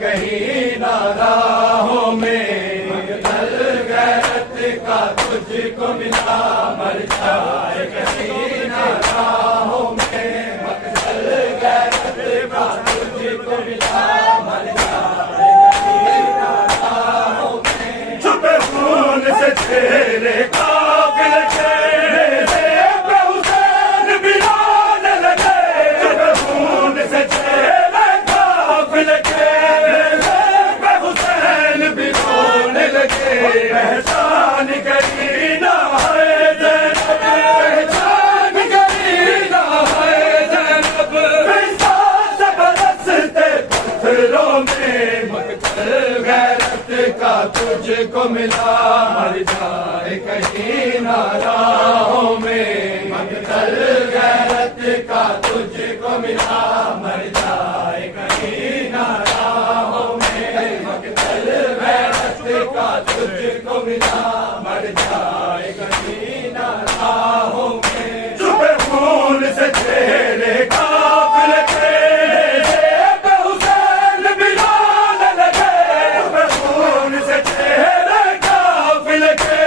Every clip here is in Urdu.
کہیں نہ راہوں میں، مقتل غیرت کا تجھ کو ملا، مر جائے کہیں نہ راہوں میں، مقتل غیرت کا تجھ کو ملا، مر جائے کہیں نہ راہوں میں، چھپے خون سے تیرے قافلے کے پہچان گئی نہ ہے زینب، پہچان گئی نہ ہے زینب، احساس برستے پتھروں میں، مقتل غیرت کا تجھ کو ملا، مر جائے کہیں نہ راہوں میں، مقتل غیرت کا تجھ کو ملا، مر جائے کہیں نہ راہوں میں، مقتل غیرت کا تجھ کو ملا، مر جائے کہیں نہ راہوں میں، چھپے خون سے تیرے قافلے کے بے حسین بلانے لگے، چھپے خون سے تیرے قافلے کے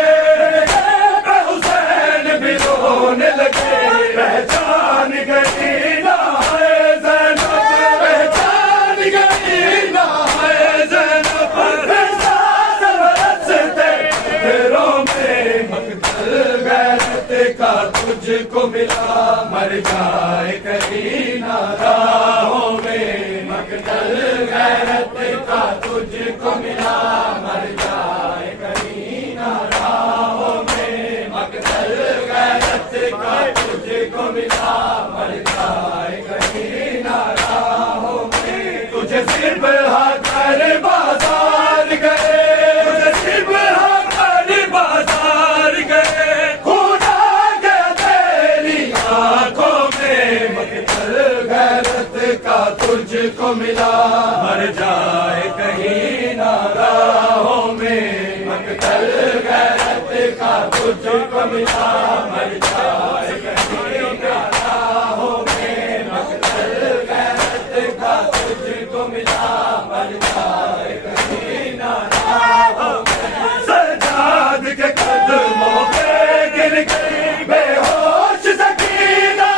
بے حسین بلانے لگے، پہچان گئی نہ ہے زینب، پہچان گئی نہ ہے زینب، مقتل غیرت کا تجھ کو ملا، مر جائے کہیں نہ راہوں میں، مقتل غیرت کا تجھ کو ملا، مر جائے کہیں نہ راہوں میں، مقتل غیرت کا تجھ کو ملا، مر جائے کہیں نہ راہوں میں، تجھے صرف کر بازار گئے، تجھے صرف تجھ کو ملا، مر جائے کہیں نہ راہوں میں، مقتل غیرت کا تجھ کو ملا، مر جائے کہیں نہ راہوں میں، مقتل غیرت کا تجھ کو ملا، مر جائے کہیں نہ راہوں میں، سجاد کے قدموں پہ گر گئی بے ہوش سکینہ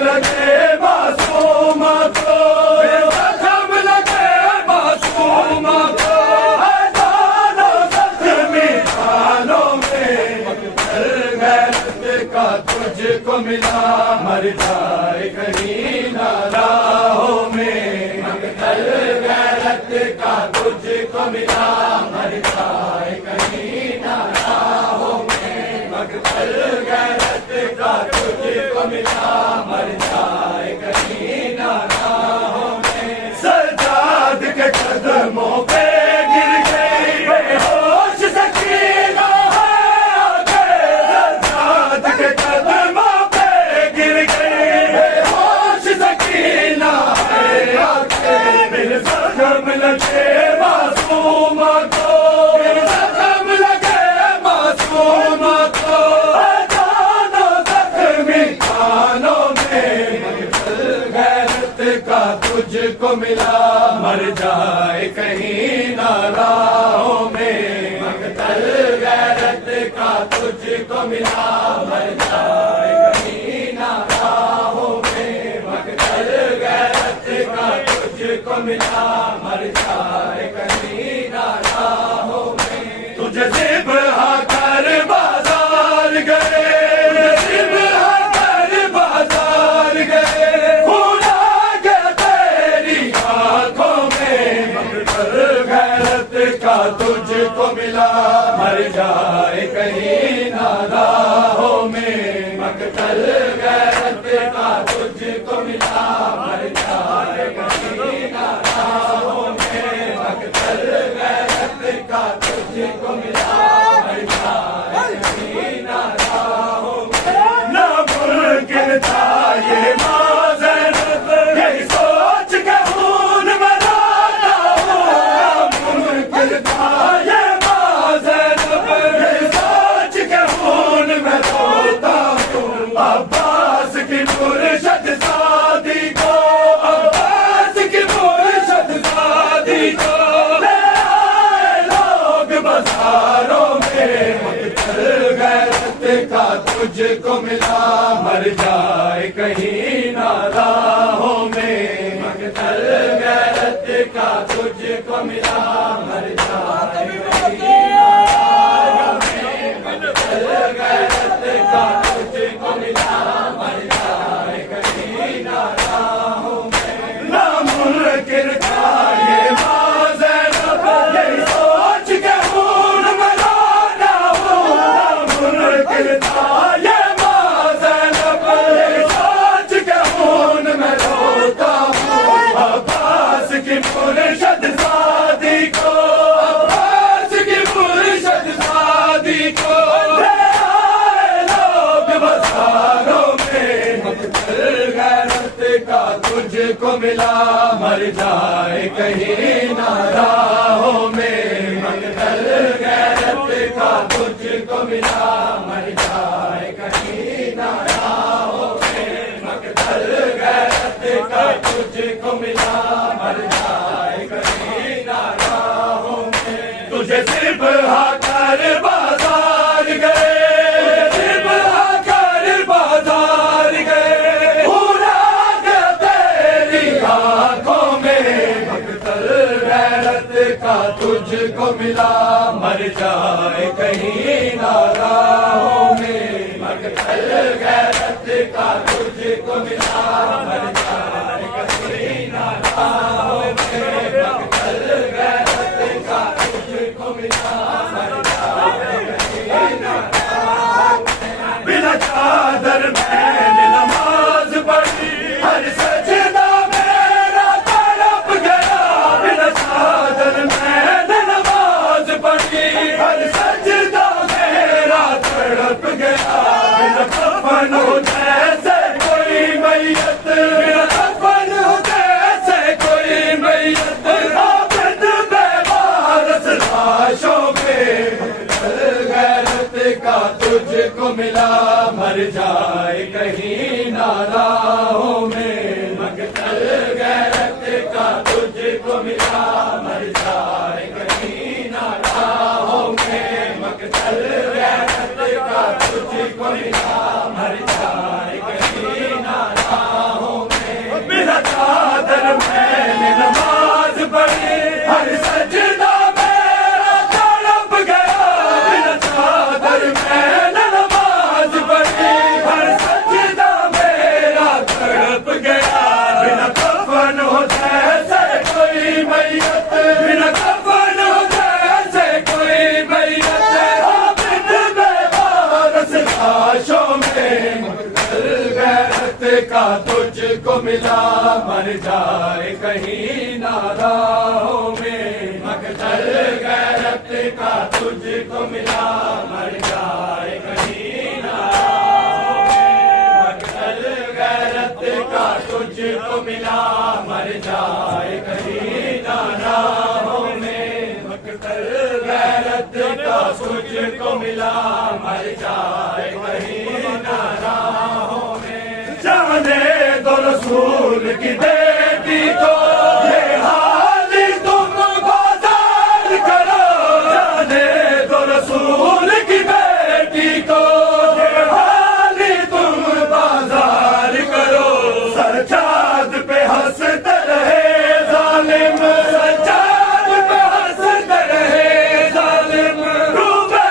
لگے معصومات کو، زخم لگے معصومات کو، ہزاروں زخمی خانوں میں، مقتل غیرت کا تجھ کو ملا، مر جائے کہیں نہ راہوں میں، مقتل غیرت کا تجھ کو ملا، مر جائے کہیں نہ راہوں میں، مقتل غیرت کا تجھ کو ملا، مر جائے کہیں نہ راہوں میں، سجاد کے قدموں پہ گر گئی بے ہوش سکینہ ہے آگے، سجاد کے قدموں پہ گر گئی بے ہوش سکینہ ہے آگے، میرے زخم لگے معصومات کو، میرے زخم لگے معصومات کو، تجھ کو ملا، مر جائے کہیں نہ راہوں میں، مقتل غیرت کا تجھ کو ملا، مر جائے کہیں نہ راہوں میں، مقتل غیرت کا تجھ کو ملا، مر جائے کہیں نہ راہوں میں، تجھے ذبح کر بازار گئے، تجھ کو ملا، مر جائے کہیں نہ راہوں میں، کا تجھ کو ملا مر جائے کہیں نہ راہوں میں مقتل غیرت کا تجھ کو ملا مر جائے کہیں نہ راہوں میں مقتل غیرت کا تجھ کو ملا مر جائے کہیں نہ راہوں میں ناممکن تھا یہ ماں زینب یہی سوچ کے خون ملانا ہوں ناممکن تھا یہ ماں زینب یہی سوچ کے خون میں روتا ہوں عباس کی مرشد زادی کو عباس کی مرشد زادی کو لے آئے لوگ بازاروں میں مقتل غیرت کا تجھ کو ملا مر جائے کہیں نہ راہوں میں مقتل غیرت کا تجھ کو ملا مر جائے کہیں نہ راہوں میں مقتل غیرت کا تجھ کو ملا مر جائے کہیں نہ راہوں میں تجھے صرف ہا کر بازار گئے صرف ہا کر بازار گئے بھولا کے تیری آنکھوں میں مقتل غیرت کا تجھ کو ملا مر جائے کہیں نہ راہوں میں مقتل غیرت کا تجھ کو ملا مر جائے کہیں نہ راہوں میں مقتل غیرت کا تجھ کو ملا مر جائے کہیں نہ راہوں میں بنا چادر میں نے نماز پڑھی ہر سجدہ میرا تڑپ گیا بنا چادر میں نے نماز پڑھی ہر سجدہ میرا تڑپ گیا بنا کفن ہو جیسے کوئی میت بنا کفن ہو جیسے کوئی میت عابد بے وارث لاشوں میں مقتل غیرت کا تجھ کو ملا مر جائے کہیں نہ راہوں میں مقتل غیرت کا تجھ کو ملا مر جائے کہیں نہ راہوں میں مقتل غیرت کا تجھ کو ملا مر جائے کہیں نہ راہوں میں بنا چادر میں نے نماز پڑھی ہر سجدہ میرا تڑپ گیا بنا چادر میں نے نماز پڑھی ہر سجدہ میرا تڑپ گیا بنا کفن ہو جیسے کوئی میت بنا کفن ہو جیسے کوئی میت عابد بے وارث لاشوں میں مقتل غیرت کا تجھ کو ملا مر جائے کہیں نہ راہوں میں مقتل غیرت کا تجھ کو ملا مر جائے کہیں نہ راہوں میں مقتل غیرت کا تجھ کو ملا مر جائے کہیں نہ راہوں میں مقتل غیرت کا تجھ کو ملا مر جائے کہیں نہ راہوں میں جانے دو رسول کی بیٹی کو یہ حال تم بازار کرو جانے دو رسول کی بیٹی کو یہ حال تم بازار کرو سجاد پہ ہنستے رہے ظالم سجاد پہ ہنستے رہے ظالم روبے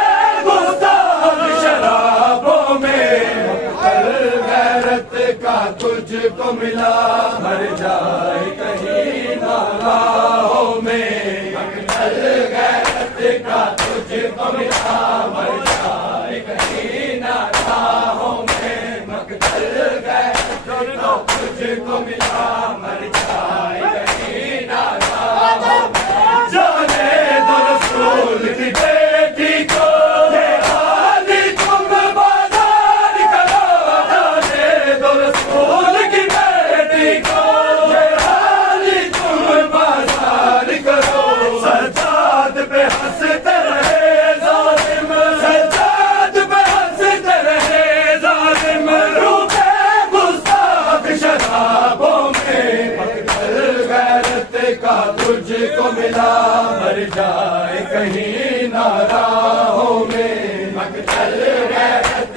گستاخ شرابوں میں مقتل غیرت کا تجھ کو ملا مر جائے کہیں نہ راہوں میں مقتل غیرت کا تجھ کو ملا مر جائے کہیں نہ راہوں میں مقتل غیرت کا تجھ کو ملا مر جائے کہیں نہ راہوں میں جانے دو رسول کی بیٹی کو یہ حال تم بازار کرو جانے دو رسول کی بیٹی کو یہ حال تم بازار کرو سجاد پہ ہنستے رہے ظالم سجاد پہ ہنستے رہے ظالم روبے گستاخ شرابوں میں مقتل غیرت کا تجھ کو ملا مر جائے کہیں نہ راہوں میں مقتل غیرت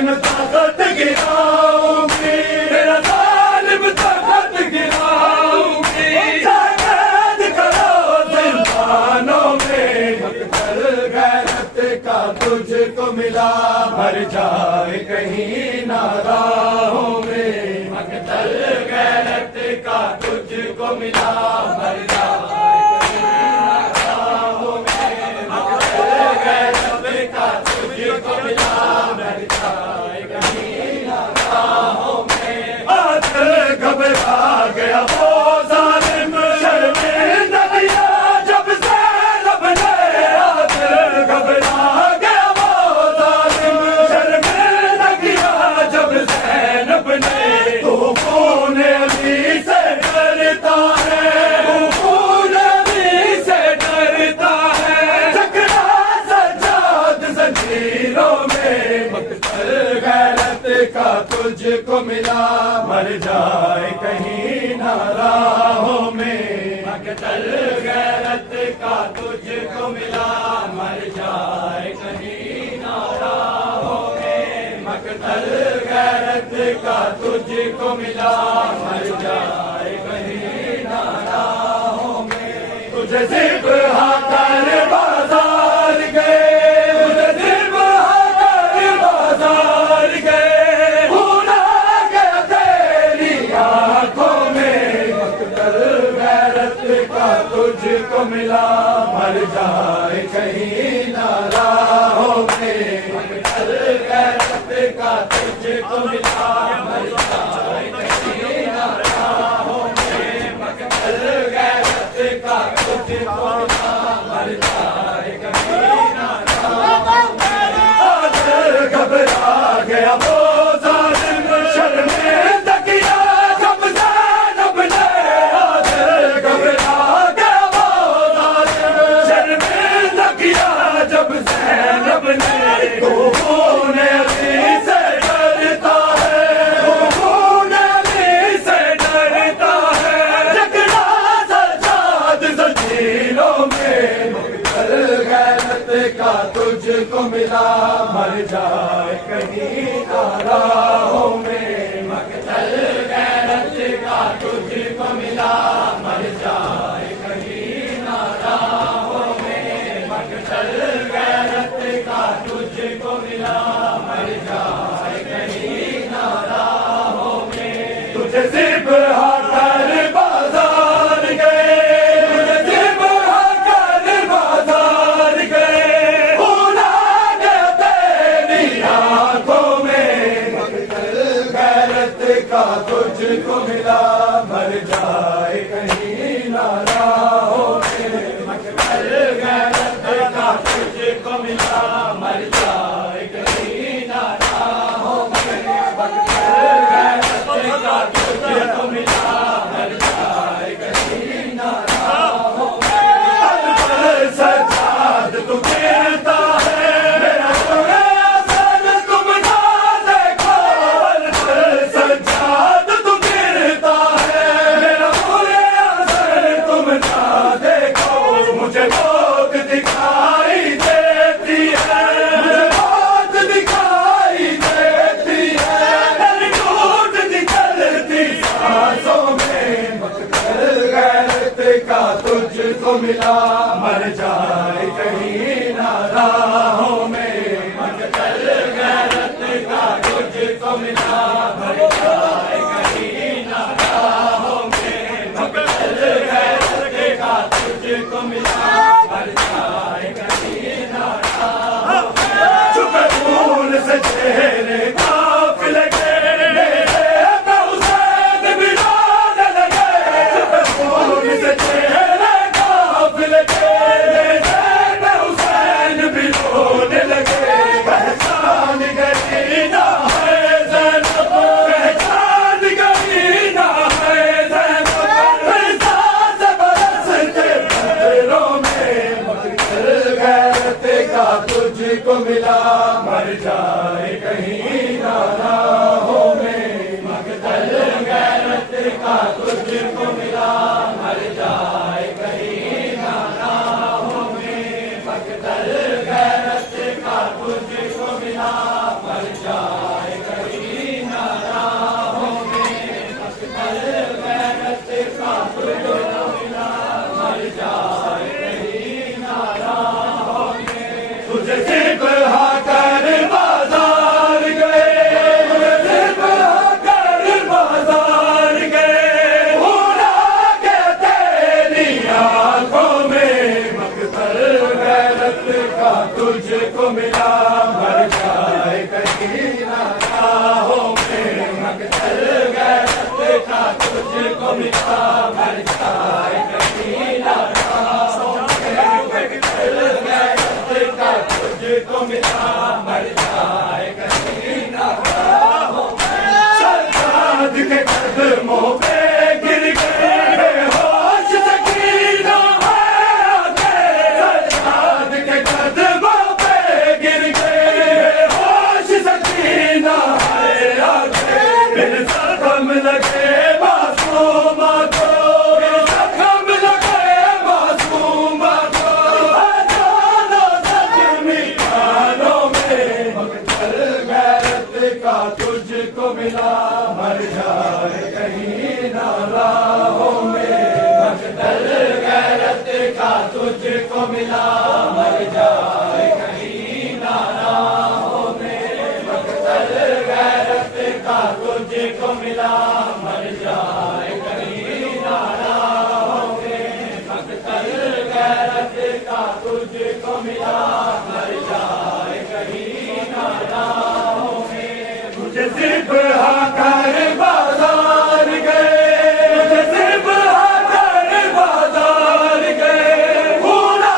ظالم طاقت گراؤں گی، تیرا ظالم طاقت گراؤں گی، جائید کرو زندانوں میں، مقتل غیرت کا تجھ کو ملا، مر جائے کہیں نہ راہوں میں، مقتل غیرت کا تجھ کو ملا، مر جائے کہیں نہ راہوں میں، مقتل غیرت کا تجھ کو ملا، مر جائے کہیں نہ راہوں میں، آج گھبرا گیا وہ ظالم شرمندہ کیا جب زینب نے، آج گھبرا گیا وہ ظالم شرمندہ کیا جب زینب نے، تو خون علی سے ڈرتا ہے، تو خون علی سے ڈرتا ہے، جھگڑا سجاد زنجیروں میں، مقتل غیرت کا تجھ کو ملا، مر جائے کہیں نہ راہوں میں، مقتل غیرت کا تجھ کو ملا، مر جائے کہیں نہ راہوں میں، مقتل غیرت کا تجھ کو ملا، مر جائے کہیں نہ راہوں میں، تجھے ذبح کر بازار گئے، تجھے ذبح کر بازار گئے، بھولا گیا تیری آنکھوں میں، مقتل غیرت کا تجھ کو ملا، مر جائے کہیں نہ راہوں میں، مقتل غیرت کا تجھ کو ملا، مر جائے کہیں نہ راہوں میں، مقتل غیرت کا تجھ کو ملا، مر جائے کہیں نہ راہوں میں، آج گھبرا گیا وہ ظالم شرمندہ کیا جب زینب نے، آج گھبرا گیا وہ ظالم شرمندہ کیا جب زینب نے، تو خون علی سے ڈرتا ہے، تو خون علی سے ڈرتا ہے، جھگڑا سجاد زنجیروں میں، مقتل غیرت کا تجھ کو ملا، مر جائے کہیں نہ راہوں میں، مقتل غیرت کا تجھ کو ملا، مر جائے کہیں نہ راہوں میں، مقتل غیرت کا تجھ کو ملا، مر جائے کہیں نہ راہوں میں، تجھے ذبح کر بازار گئے، تجھے ذبح کر بازار گئے، بھولا گیا تیری آنکھوں میں، مقتل غیرت کا تجھ کو ملا، مر جائے کہیں نہ راہوں میں، مقتل غیرت کا تجھ کو ملا، مر جائے کہیں نہ راہوں میں، مقتل غیرت کا تجھ کو ملا، مر جائے کہیں نہ راہوں میں، الفل سجاد تو گرتا ہے، میرا حسن تم نہ دیکھو، الفل سجاد تو گرتا ہے، میرا حسن تم نہ دیکھو، مجھے موت دکھائی دیتی ہے، مجھے موت دکھائی دیتی ہے، میری ٹوٹ نکلتی سانسوں میں، مقتل غیرت کا تجھ کو ملا، مر جائے کہیں نہ راہوں میں، مقتل غیرت کا تجھ کو ملا، مر جائے کہیں نہ راہوں میں، مقتل غیرت کا تجھ کو ملا، مر جائے کہیں نہ راہوں میں، چھپے خون سے چہرے قافلے کے، میرے پہ حسین بھی رونے لگے، چھپے خون سے چہرے قافلے کے، کا تجھ کو ملا مر جائے کہیں نہ راہوں میں مقتل غیرت کا تجھ کو ملا مر جائے کہیں نہ راہوں میں مقتل غیرت کا تجھ کو ملا مر جائے کہیں نہ راہوں میں مقتل غیرت کا تجھ کو ملا مر جائے کہیں نہ راہوں میں مجھے صرف کر بازار گئے مجھے صرف کر بازار گئے بھولا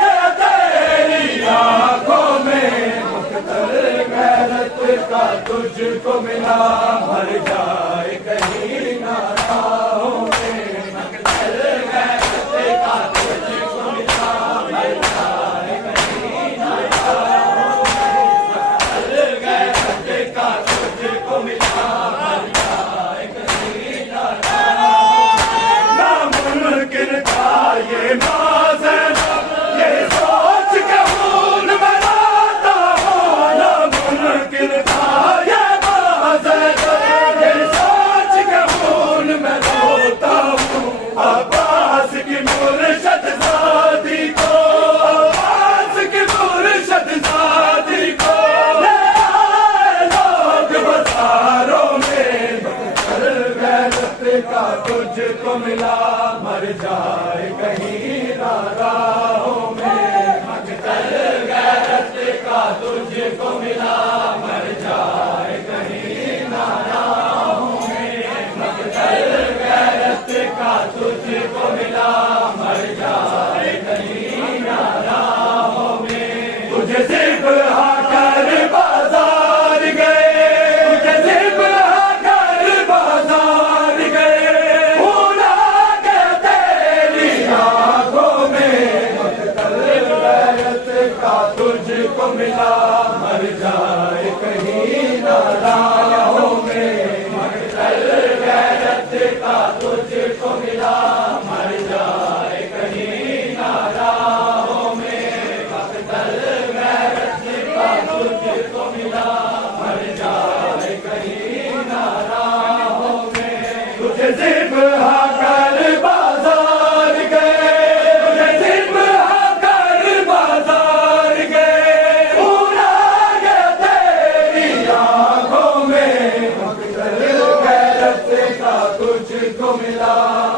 گیا تیری آنکھوں میں مقتل غیرت کا تجھ کو ملا مر جائے کہیں نہ راہوں میں مقتل غیرت کا تجھ کو ملا مر جائے کہیں نہ راہوں میں مقتل غیرت کا تجھ کو ملا مر جائے کہیں نہ راہوں میں ناممکن تھا یہ معذرہ یہ سوچ کے خون میں لاتا ہوں ناممکن تھا یہ معذرہ یہ سوچ کے خون میں روتا ہوں عباس کی مرشد زادی کو عباس کی مرشد زادی کو لے آئے لوگ بازاروں میں مقتل غیرت کا تجھ کو ملا مر جائے کہیں نہ راہوں میں مقتل غیرت کا تجھ کو ملا مر جائے کہیں نہ راہوں میں مقتل غیرت کا تجھ کو ملا مر جائے کہیں نہ راہوں میں تجھے صرف کر بازار گئے تجھے صرف کر بازار گئے بھولا گیا تیری آنکھوں میں مقتل غیرت کا تجھ کو ملا مر جائے کہیں نہ راہوں میں مقتل غیرت کا تجھ کو ملا مر جائے کہیں نہ راہوں میں مقتل غیرت کا تجھ کو ملا مر جائے کہیں نہ راہوں میں تجھے صرف کر بازار گئے تجھے صرف کر بازار گئے بھولا گیا تیری آنکھوں میں مقتل غیرت کا تجھ کو ملا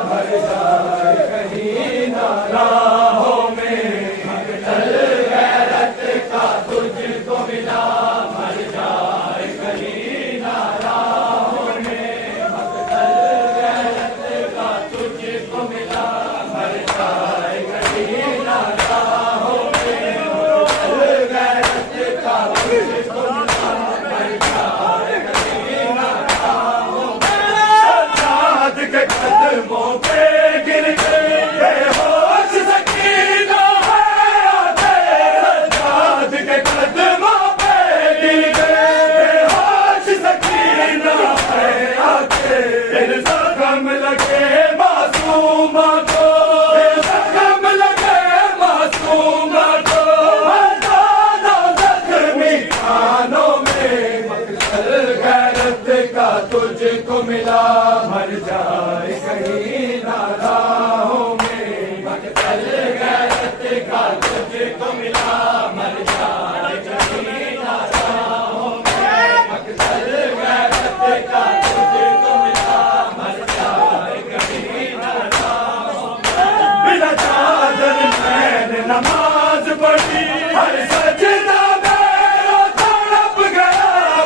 مر جائے کہیں نہ راہوں میں مقتل غیرت کا تجھ کو ملا مر جائے کہیں نہ راہوں میں مقتل غیرت کا تجھ کو ملا مر جائے کہیں نہ راہوں میں مقتل غیرت کا تجھ کو ملا مر جائے کہیں نہ راہوں میں سجاد کے قدموں پہ گر کے بے ہوش سکینہ ہے آتے سجاد کے قدموں پہ گر کے بے ہوش سکینہ ہے آتے پھر زخم لگے معصومہ کو پھر زخم لگے معصومہ کو ہزاروں زخمی کانوں میں مقتل غیرت کا تجھ کو ملا مر جائے کہیں نہ راہوں میں مقتل غیرت کا تجھ کو ملا مر جائے کہیں نہ راہوں میں مقتل غیرت کا تجھ کو ملا مر جائے کہیں نہ راہوں میں بلا چادر میں نے نماز پڑھی ہر سجدہ میرا تڑپ گیا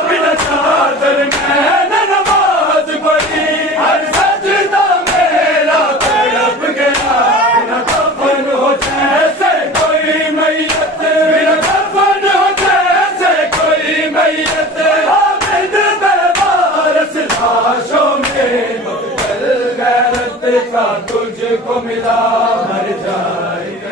بلا چادر میں نے نماز پڑھی ہر سجدہ میرا تڑپ گیا بنا کفن ہو جیسے کوئی میت بنا کفن ہو جیسے کوئی میت عابد میں بارس لاشوں میں مقتل غیرت کا تجھ کو ملا مر جائے